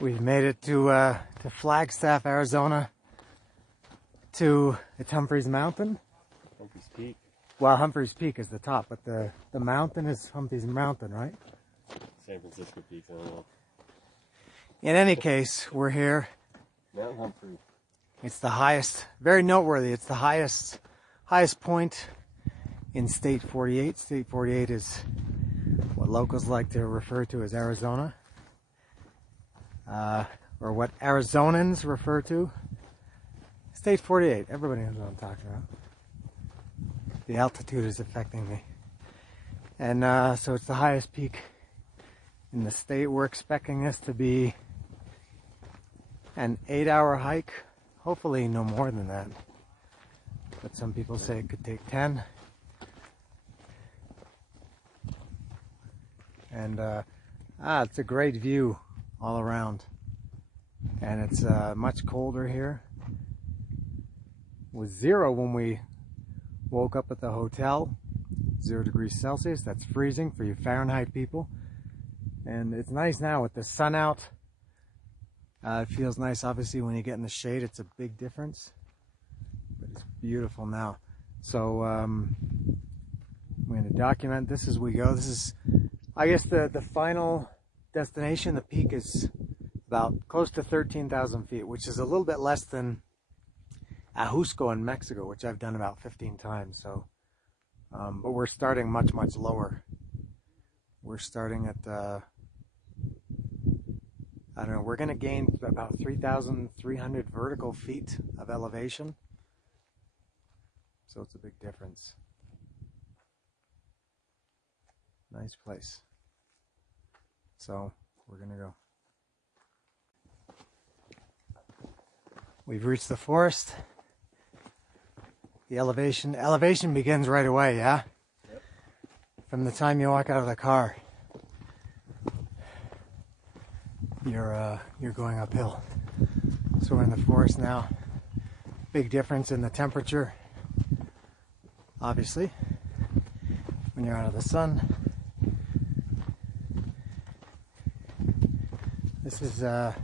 We've made it to Flagstaff, Arizona. It's Humphreys Mountain. Humphreys Peak. Well, Humphreys Peak is the top, but the mountain is Humphreys Mountain, right? San Francisco Peak, I don't know. In any case, we're here. Mount Humphrey. It's the highest, very noteworthy. It's the highest point in State 48. State 48 is what locals like to refer to as Arizona, or what Arizonans refer to. State 48. Everybody knows what I'm talking about. The altitude is affecting me, and so it's the highest peak in the state. We're expecting this to be an 8-hour hike. Hopefully no more than that, but some people say it could take 10. And it's a great view all around, and it's much colder here. It was 0 when we woke up at the hotel, 0 degrees Celsius. That's freezing for you Fahrenheit people. And it's nice now with the sun out. It feels nice. Obviously when you get in the shade it's a big difference, but it's beautiful now. So I'm going to document this as we go. This is, I guess, the final destination. The peak is about close to 13,000 feet, which is a little bit less than Ajusco in Mexico, which I've done about 15 times. So, but we're starting much lower. We're starting at I don't know. We're going to gain about 3,300 vertical feet of elevation. So it's a big difference. Nice place. So we're going to go. We've reached the forest. The elevation begins right away, yeah? Yep. From the time you walk out of the car, you're going uphill. So we're in the forest now. Big difference in the temperature, obviously, when you're out of the sun. This is a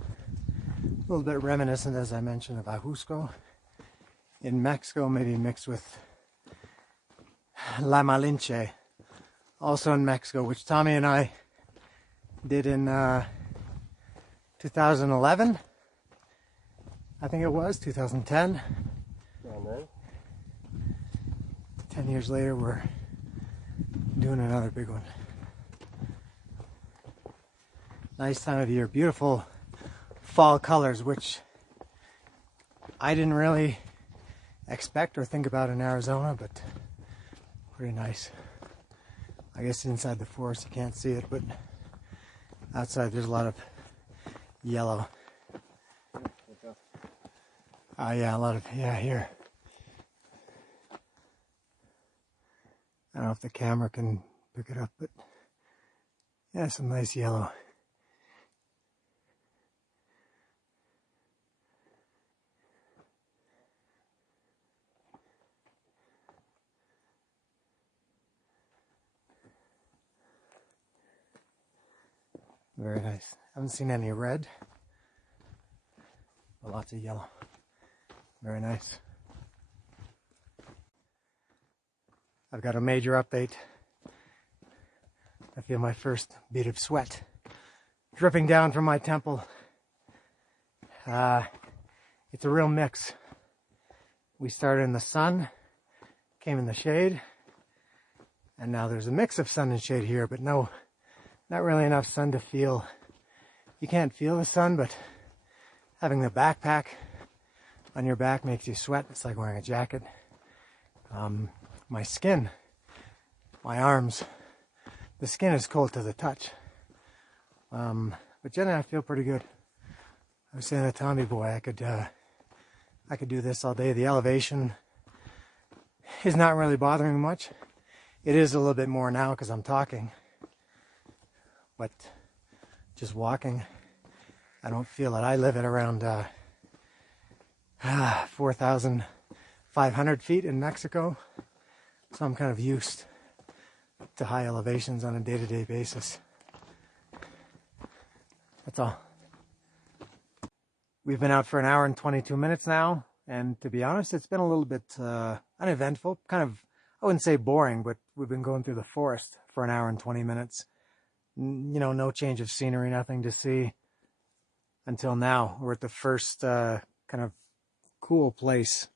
little bit reminiscent, as I mentioned, of Ajusco in Mexico, maybe mixed with La Malinche, also in Mexico, which Tommy and I did in 2011, I think it was, 2010. 10 years later, we're doing another big one. Nice time of year, beautiful fall colors, which I didn't really expect or think about in Arizona, but pretty nice. I guess inside the forest you can't see it, but outside there's a lot of yellow. Yeah, a lot of, here. I don't know if the camera can pick it up, but yeah, some nice yellow. Very nice. Haven't seen any red, but lots of yellow. Very nice. I've got a major update. I feel my first bead of sweat dripping down from my temple. It's a real mix. We started in the sun, came in the shade, and now there's a mix of sun and shade here, but no, not really enough sun to feel. You can't feel the sun, but having the backpack on your back makes you sweat. It's like wearing a jacket. My skin, my arms, the skin is cold to the touch. But generally I feel pretty good. I was saying to Tommy boy, I could do this all day. The elevation is not really bothering much. It is a little bit more now because I'm talking. But just walking, I don't feel it. I live at around 4,500 feet in Mexico, so I'm kind of used to high elevations on a day-to-day basis. That's all. We've been out for an hour and 22 minutes now, and to be honest, it's been a little bit uneventful, kind of, I wouldn't say boring, but we've been going through the forest for an hour and 20 minutes. You know, no change of scenery, nothing to see until now. We're at the first kind of cool place.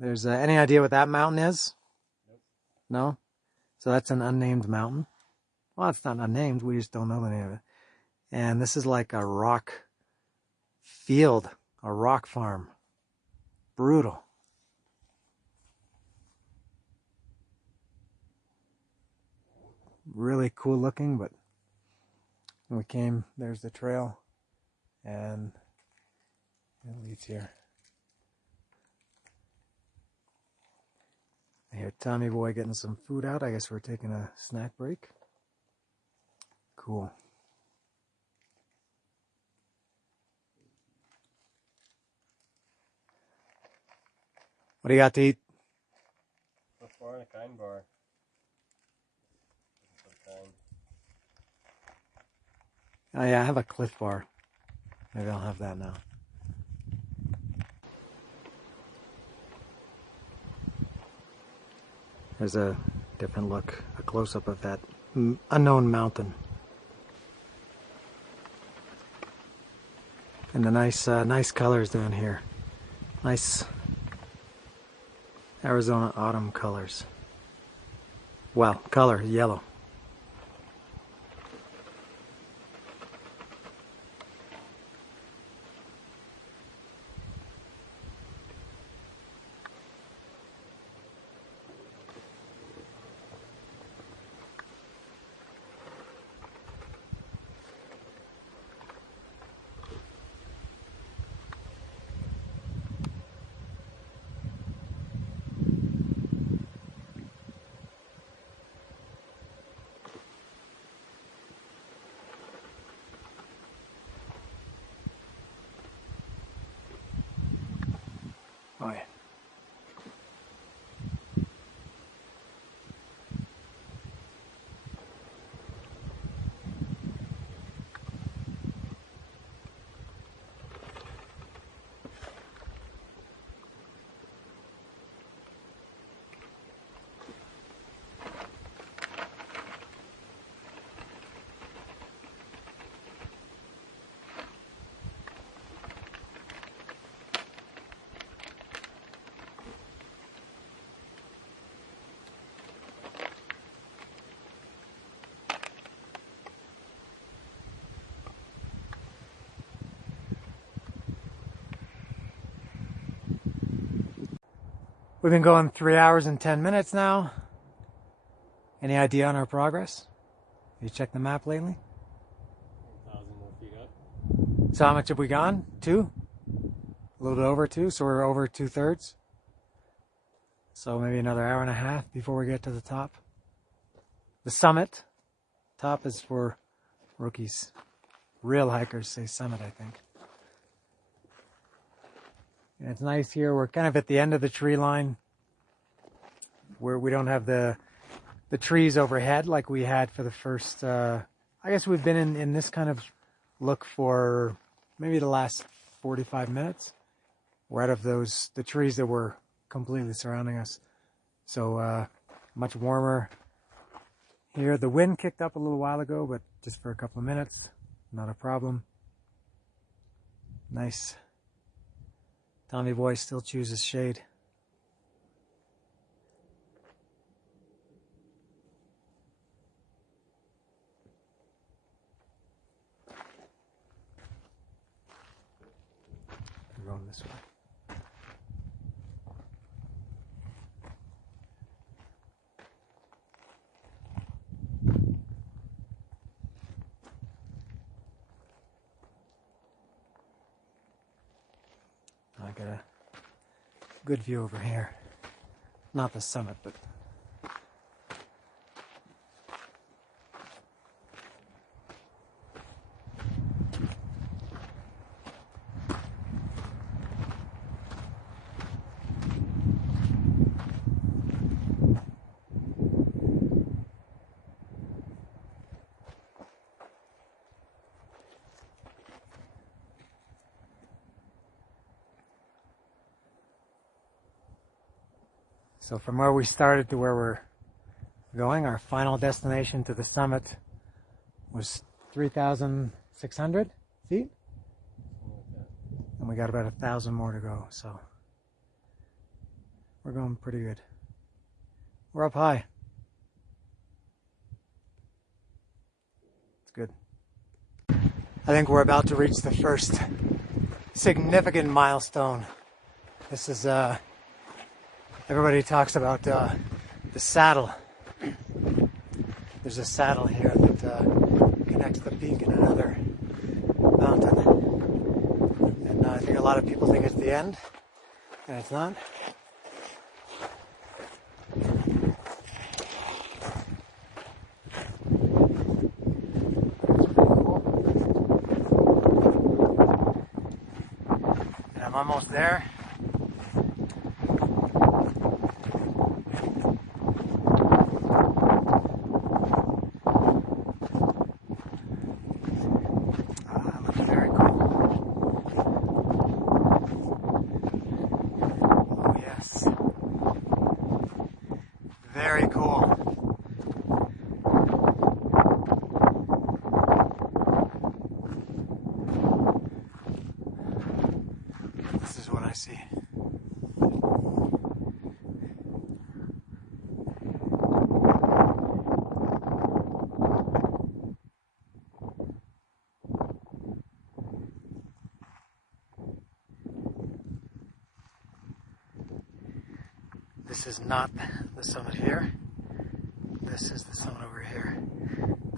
There's any idea what that mountain is? Nope. No? So that's an unnamed mountain. Well, it's not unnamed, we just don't know the name of it. And this is like a rock field, a rock farm. Brutal. Really cool looking, but when we came, there's the trail, and it leads here. I hear Tommy Boy getting some food out. I guess we're taking a snack break. Cool. What do you got to eat? Cliff bar and a kind bar. Oh yeah, I have a Cliff bar. Maybe I'll have that now. There's a different look, a close-up of that unknown mountain. And the nice colors down here. Nice Arizona autumn colors. Well, color, yellow. Oh yeah. We've been going 3 hours and 10 minutes now. Any idea on our progress? Have you checked the map lately? 1,000 more feet up. So how much have we gone? 2? A little bit over 2, so we're over 2/3. So maybe another hour and a half before we get to the top. The summit. Top is for rookies. Real hikers say summit, I think. And it's nice here. We're kind of at the end of the tree line, where we don't have the trees overhead like we had for the first, I guess we've been in this kind of look for maybe the last 45 minutes. We're out of the trees that were completely surrounding us. So much warmer here. The wind kicked up a little while ago, but just for a couple of minutes, not a problem. Nice. Tommy Boy still chooses shade. I'm going this way. I got a good view over here. Not the summit, but So from where we started to where we're going, our final destination to the summit was 3,600 feet. And we got about 1,000 more to go, so we're going pretty good. We're up high. It's good. I think we're about to reach the first significant milestone. This is, everybody talks about the saddle. There's a saddle here that connects the peak and another mountain. And I think a lot of people think it's the end, and it's not. And I'm almost there. Very cool. This is what I see. This is not the summit here. This is the summit over here.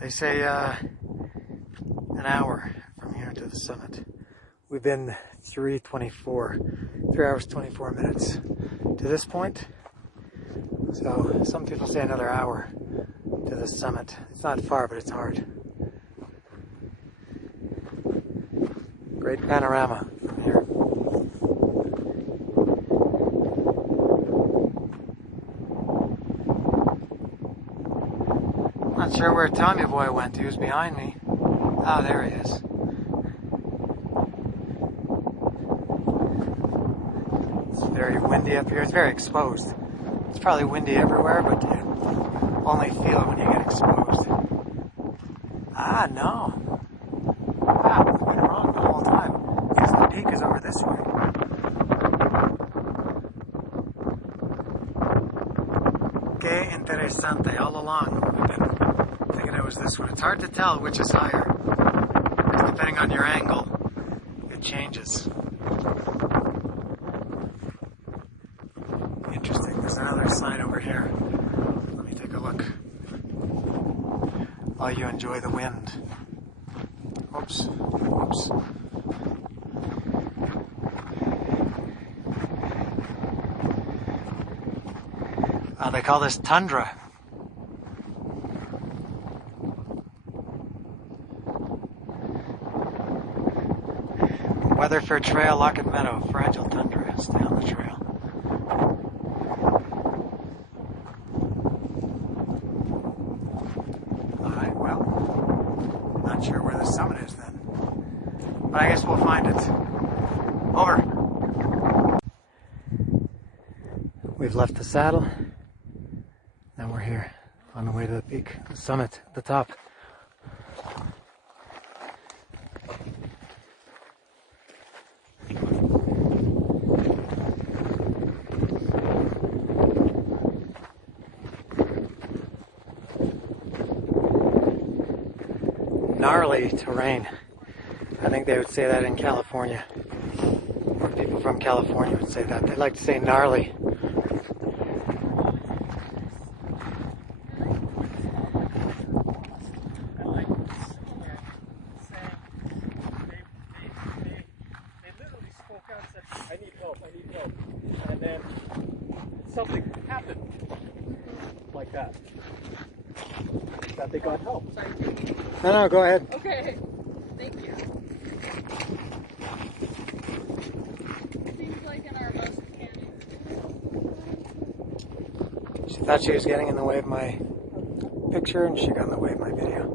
They say an hour from here to the summit. We've been 3 hours 24 minutes to this point. So some people say another hour to the summit. It's not far, but it's hard. Great panorama from here. Not sure where Tommy Boy went. He was behind me. Oh, there he is. It's very windy up here. It's very exposed. It's probably windy everywhere, but you only feel it when you get exposed. Ah, no. Ah, I've been wrong the whole time. Because the peak is over this way. Que interesante. All along, we've been thinking it was this one. It's hard to tell which is higher. Because depending on your angle, it changes. Interesting. There's another sign over here. Let me take a look. While you enjoy the wind. Oops. Oops. They call this tundra. Weatherford Trail, Lockett Meadow, fragile tundra. Stay on the trail. Alright, well, not sure where the summit is then. But I guess we'll find it. Over. We've left the saddle. And we're here on the way to the peak, the summit, the top. Gnarly terrain. I think they would say that in California. Or people from California would say that. They like to say gnarly. And then something happened like that. That they got help. Sorry. No, go ahead. Okay. Thank you. Seems like in our most canyon. She thought she was getting in the way of my picture, and she got in the way of my video.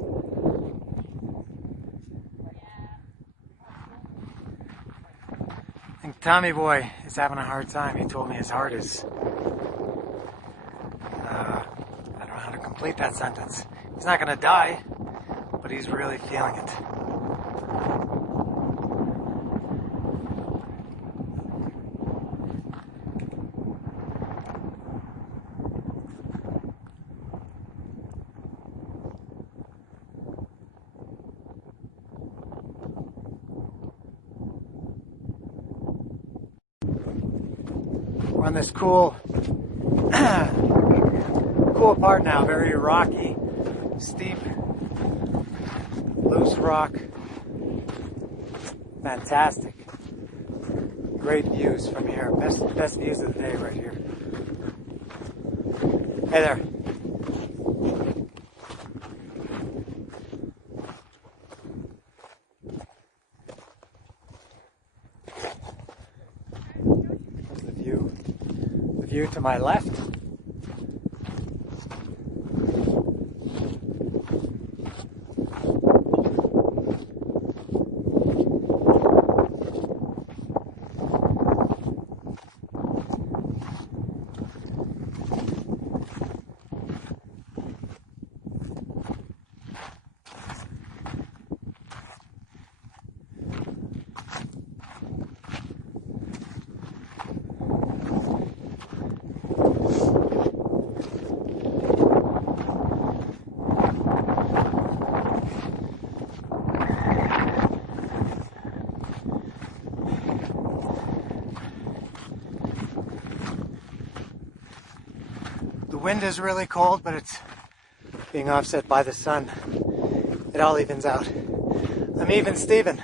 I think Tommy Boy is having a hard time. He told me his heart is complete that sentence. He's not going to die, but he's really feeling it. We're on this cool part now, very rocky, steep, loose rock. Fantastic. Great views from here. Best views of the day right here. Hey there. There's the view. The view to my left. The wind is really cold, but it's being offset by the sun. It all evens out. I'm even Steven.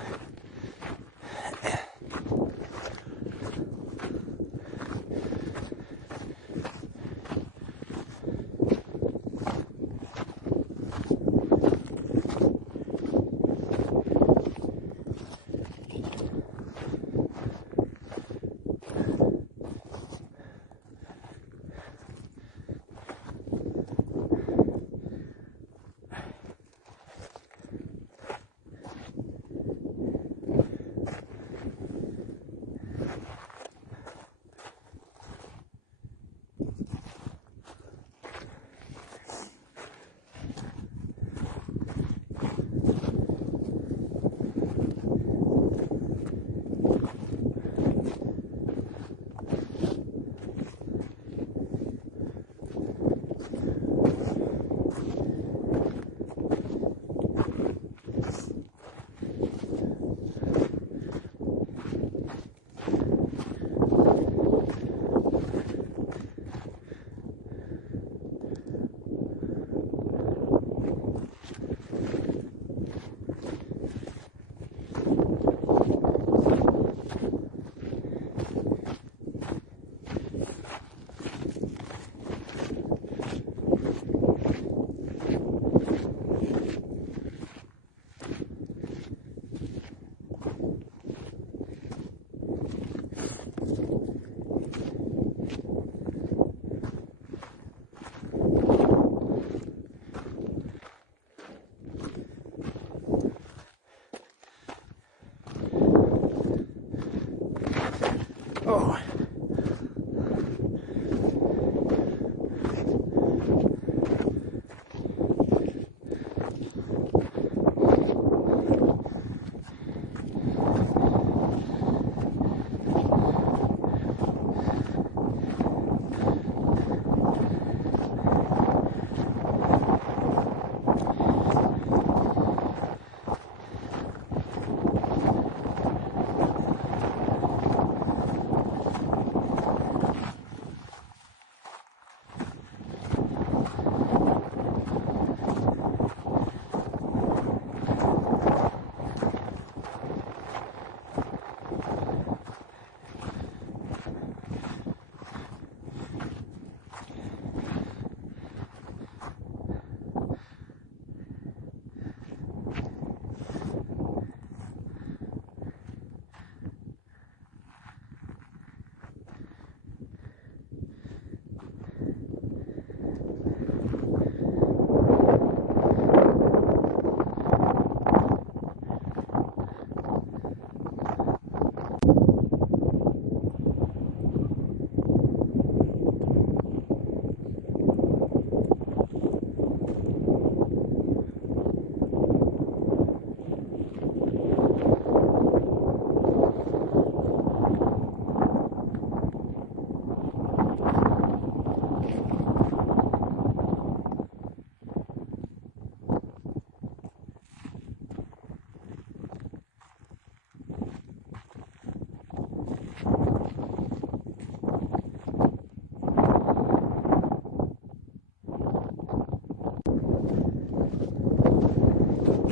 Oh.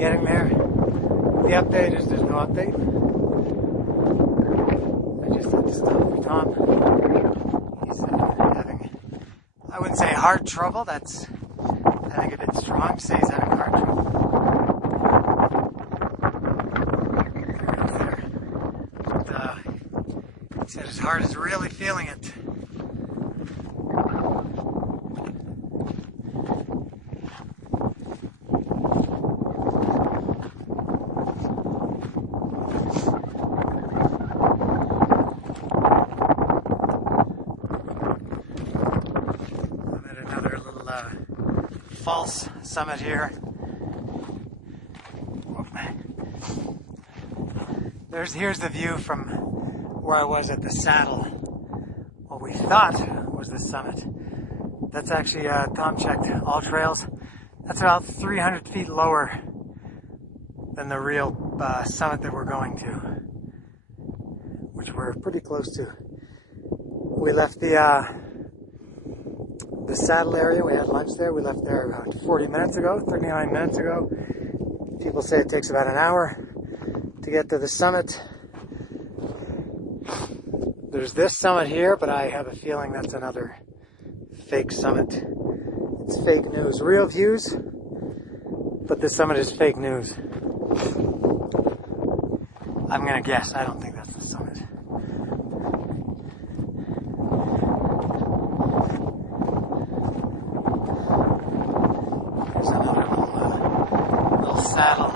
getting there. The update is there's no update. I just had to stop for Tom. He's having, I wouldn't say heart trouble, that's, I think a bit strong to say he's having heart trouble. But he said his heart is really feeling it. False summit here. Here's the view from where I was at the saddle. What we thought was the summit. That's actually, Tom checked all trails. That's about 300 feet lower than the real summit that we're going to, which we're pretty close to. We left the saddle area. We had lunch there. We left there about 40 minutes ago, 39 minutes ago. People say it takes about an hour to get to the summit. There's this summit here, but I have a feeling that's another fake summit. It's fake news. Real views, but the summit is fake news. I'm gonna guess. I don't think that's the summit. Saddle.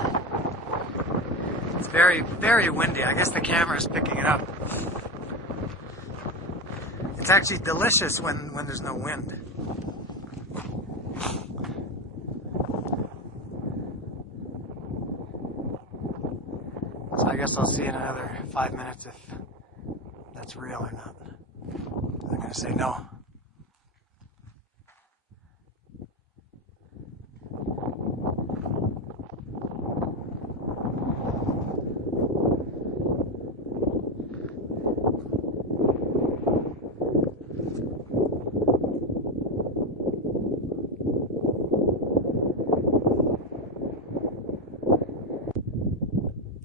It's very, very windy. I guess the camera is picking it up. It's actually delicious when there's no wind. So I guess I'll see in another 5 minutes if that's real or not. I'm going to say no.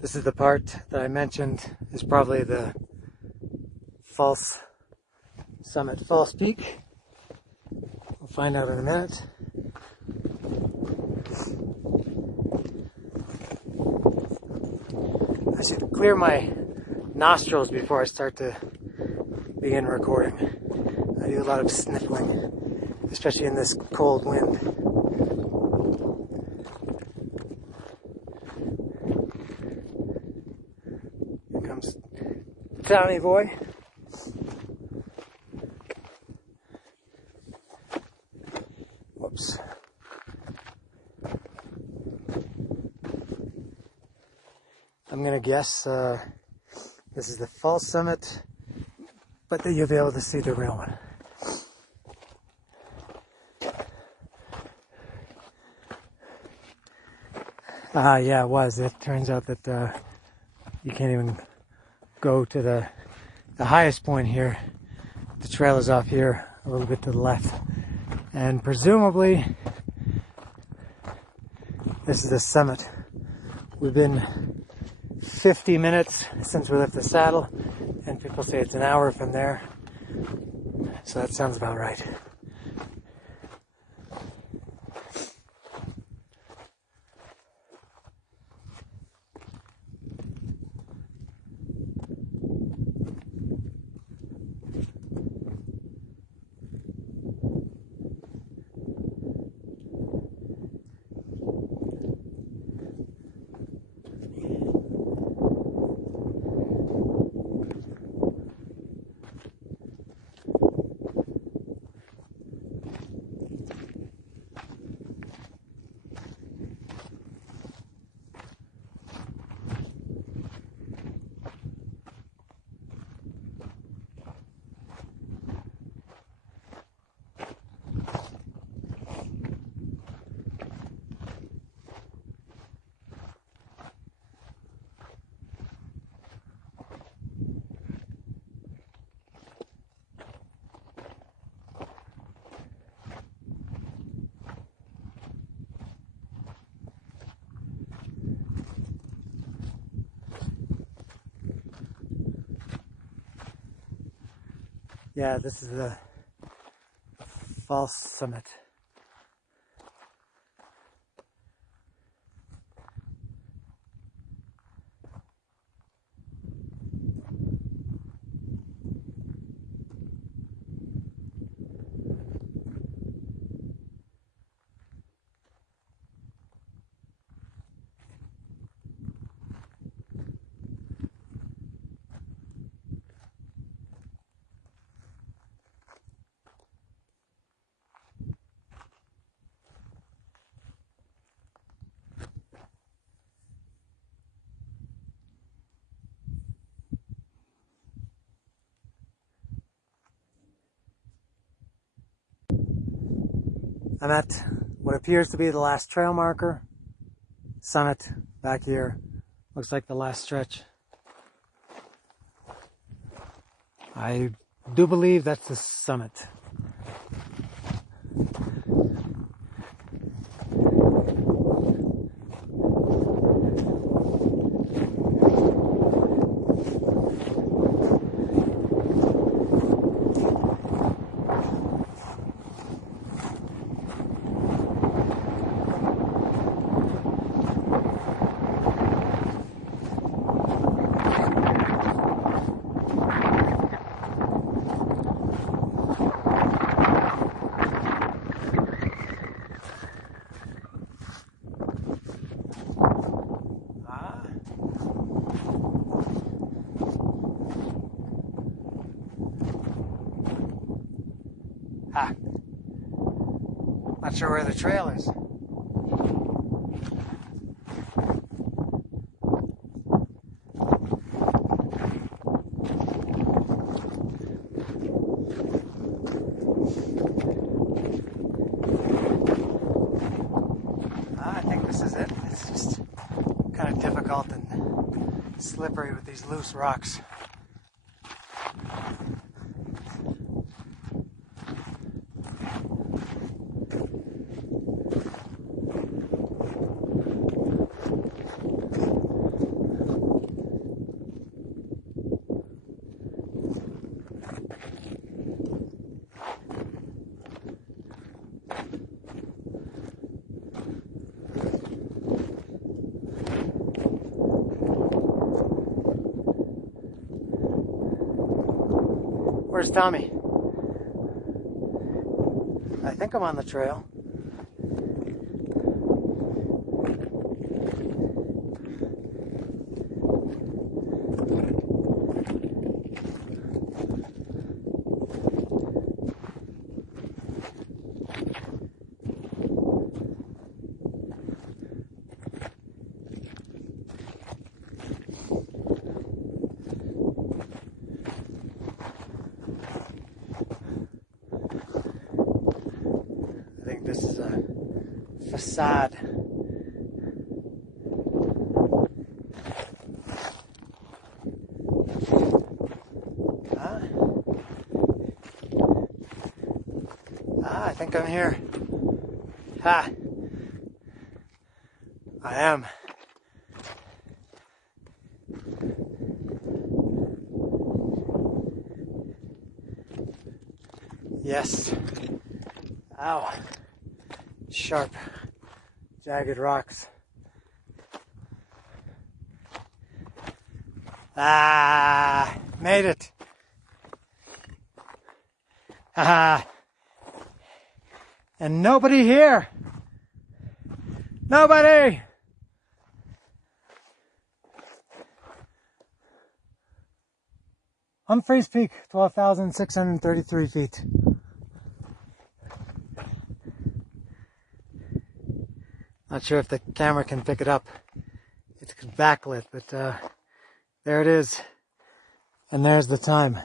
This is the part that I mentioned is probably the false summit, false peak. We'll find out in a minute. I should clear my nostrils before I start to begin recording. I do a lot of sniffling, especially in this cold wind. Tommy boy. Whoops. I'm gonna guess this is the false summit, but that you'll be able to see the real one. Yeah, it was. It turns out that you can't even go to the highest point here. The trail is off here a little bit to the left, and presumably this is the summit. We've been 50 minutes since we left the saddle, and people say it's an hour from there, so that sounds about right. Yeah, this is the false summit. I'm at what appears to be the last trail marker. Summit back here. Looks like the last stretch. I do believe that's the summit. Not sure where the trail is. I think this is it. It's just kind of difficult and slippery with these loose rocks. Where's Tommy? I think I'm on the trail. This is a facade. I think I'm here. Ha! I am. Yes. Ow. Sharp, jagged rocks. Made it. And nobody here. Nobody. Humphreys Peak, 12,633 feet. Not sure if the camera can pick it up. It's backlit, but there it is. And there's the time.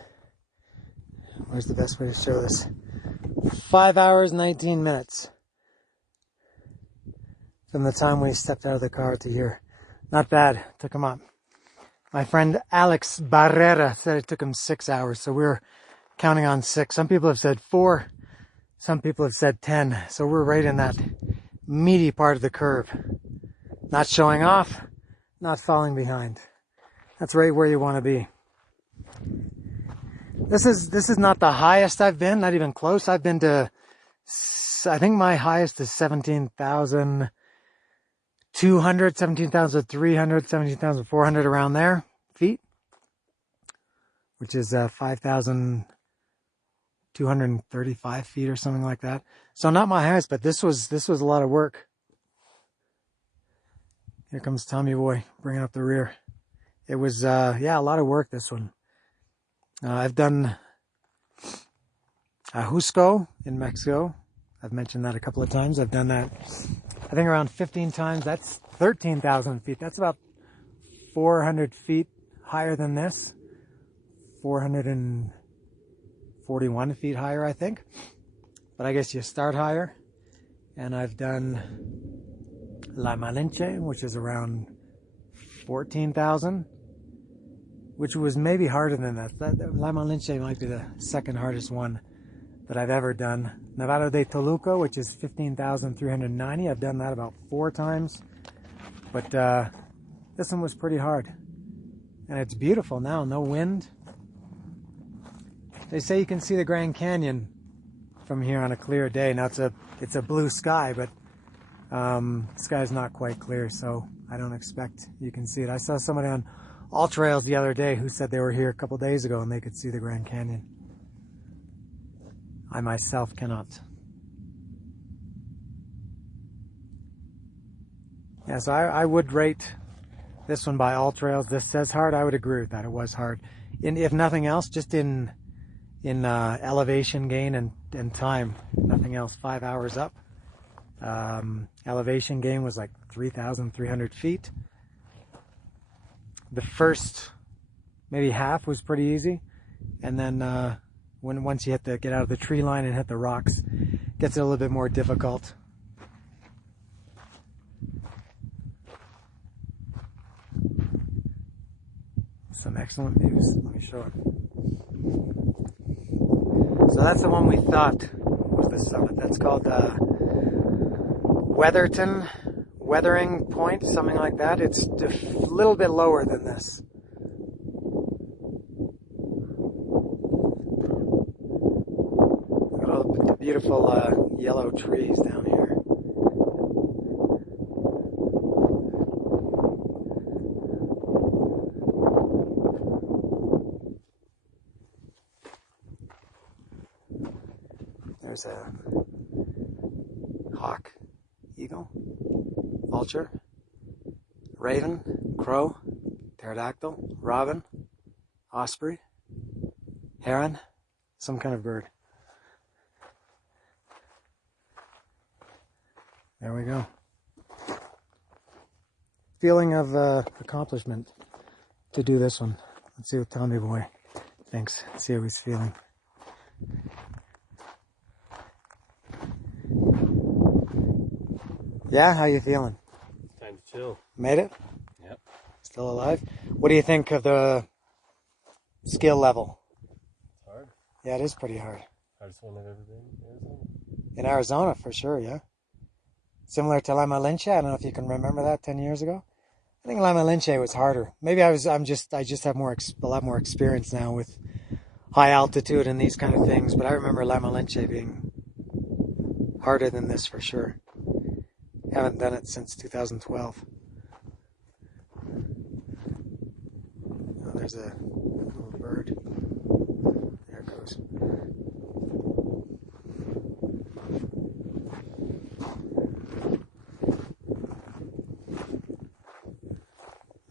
Where's the best way to show this? 5 hours, 19 minutes. From the time we stepped out of the car to here. Not bad. Took him up. My friend Alex Barrera said it took him 6 hours, so we're counting on 6. Some people have said 4. Some people have said 10. So we're right in that meaty part of the curve. Not showing off, not falling behind. That's right where you want to be. This is not the highest I've been, not even close. I've been to, I think my highest is 17,200, 17,300, 17,400 around there feet, which is 5,235 feet or something like that. So not my highest, but this was a lot of work. Here comes Tommy Boy bringing up the rear. It was yeah, a lot of work, this one. I've done Jusco in Mexico. I've mentioned that a couple of times. I've done that, I think, around 15 times. That's 13,000 feet. That's about 400 feet higher than this. 441 feet higher, I think. But I guess you start higher. And I've done La Malinche, which is around 14,000. Which was maybe harder than that. La Malinche might be the second hardest one that I've ever done. Nevado de Toluca, which is 15,390. I've done that about 4 times. But this one was pretty hard. And it's beautiful now, no wind. They say you can see the Grand Canyon from here on a clear day. Now it's a blue sky, but the sky's not quite clear, so I don't expect you can see it. I saw somebody on All Trails the other day who said they were here a couple days ago and they could see the Grand Canyon. I myself cannot. Yeah, so I would rate this one by All Trails. This says hard. I would agree with that. It was hard. If nothing else, just in elevation gain and time. Nothing else. 5 hours up. Elevation gain was like 3,300 feet. The first maybe half was pretty easy, and then once you get out of the tree line and hit the rocks, it gets a little bit more difficult. Some excellent views. Let me show it. So that's the one we thought was the summit. That's called Weathering Point, something like that. It's a little bit lower than this. Look at all the beautiful yellow trees down here. There's a hawk, eagle, vulture, raven, crow, pterodactyl, robin, osprey, heron, some kind of bird. There we go. Feeling of accomplishment to do this one. Let's see what Tommy Boy thinks. Let's see how he's feeling. Yeah, how you feeling? Time to chill. Made it? Yep. Still alive? What do you think of the skill level? It's hard. Yeah, it is pretty hard. Hardest one I've ever been in Arizona. In Arizona, for sure, yeah. Similar to La Malinche. I don't know if you can remember that 10 years ago. I think La Malinche was harder. Maybe I just have a lot more experience now with high altitude and these kind of things, but I remember La Malinche being harder than this for sure. Haven't done it since 2012. Oh, there's a little bird. There it goes.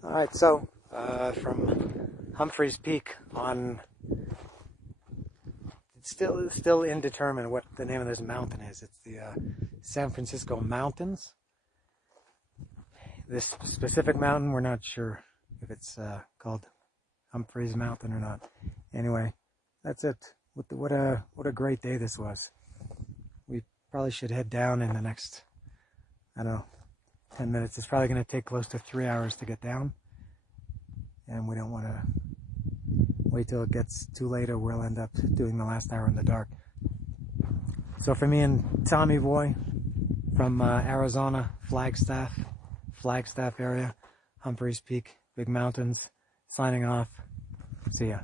All right, so from Humphreys Peak on, it's still indeterminate what the name of this mountain is. It's the San Francisco Mountains. This specific mountain, we're not sure if it's called Humphreys Mountain or not. Anyway, that's it. What a great day this was. We probably should head down in the next, I don't know, 10 minutes. It's probably going to take close to 3 hours to get down. And we don't want to wait till it gets too late or we'll end up doing the last hour in the dark. So for me and Tommy Boy from Arizona, Flagstaff area, Humphreys Peak, Big Mountains, signing off. See ya.